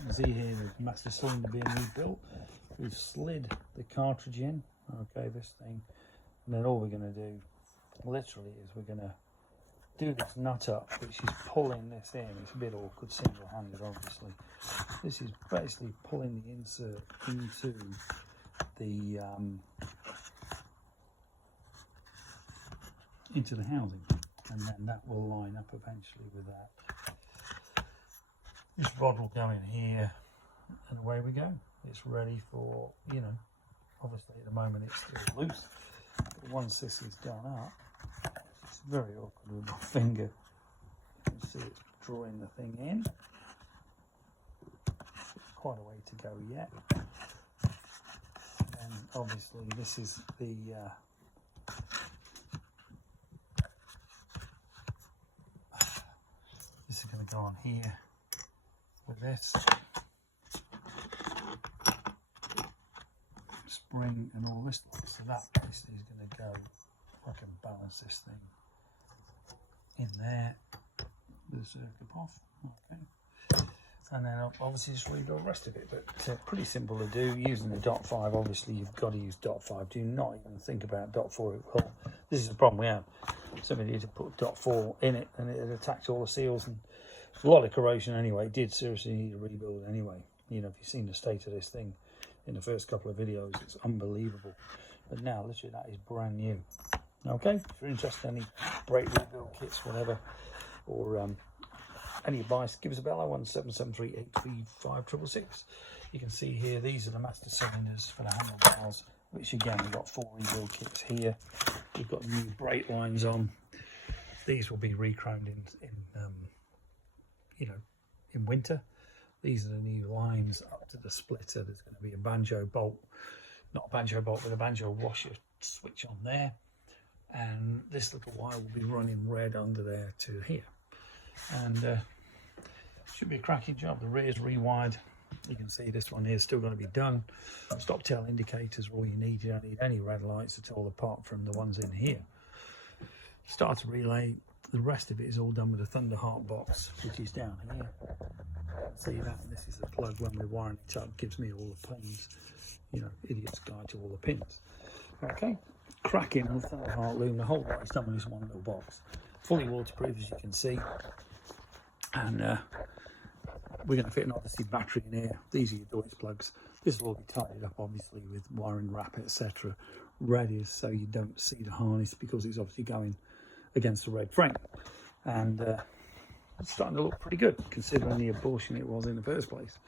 You can see here the master cylinder being rebuilt. We've slid the cartridge in, okay, this thing, and then all we're going to do literally is we're going to do this nut up, which is pulling this in. It's a bit awkward single-handed, obviously. This is basically pulling the insert into the housing, and then that will line up eventually with that. This rod will go in here, and away we go. It's ready for, you know, obviously at the moment it's still loose, but once this is done up, it's very awkward with my finger. You can see it's drawing the thing in. It's quite a way to go yet. And obviously this is the this is going to go on here with this spring and all this, so that basically is going to go. I can balance this thing in there, the circuit off, okay, and then obviously just rebuild the rest of it. But pretty simple to do using the dot 5. Obviously you've got to use dot 5. Do not even think about dot 4. It will. This is the problem we have. Somebody had to put dot 4 in it, and it attacked all the seals and a lot of corrosion anyway. It did seriously need a rebuild anyway. You know, if you've seen the state of this thing in the first couple of videos, it's unbelievable. But now literally that is brand new. Okay, if you're interested in any brake rebuild kits, whatever, or any advice, give us a bell. 01773835666. You can see here these are the master cylinders for the handlebars, which again we've got 4 rebuild kits here. We've got new brake lines on. These will be re-chromed in you know, in winter. These are the new lines up to the splitter. There's going to be a banjo bolt, not a banjo bolt, but a banjo washer switch on there. And this little wire will be running red under there to here. And should be a cracking job. The rear's rewired. You can see this one here is still going to be done. Stop tail indicators are all you need. You don't need any red lights at all apart from the ones in here. Starter relay. The rest of it is all done with a Thunderheart box, which is down here. See that? And this is the plug when we're wiring it up. Gives me all the pins. You know, idiot's guide to all the pins. Okay. Cracking on the Thunderheart loom. The whole lot is done with this one little box. Fully waterproof, as you can see. And we're going to fit an obviously battery in here. These are your Deutsch plugs. This will all be tidied up obviously with wiring wrap, etc. Ready so you don't see the harness, because it's obviously going against the red frame. And it's starting to look pretty good considering the abortion it was in the first place.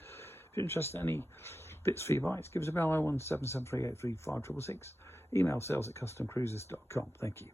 If you're interested in any bits for your bikes, give us a bell. 01773835666. Email sales@customcruisers.com. Thank you.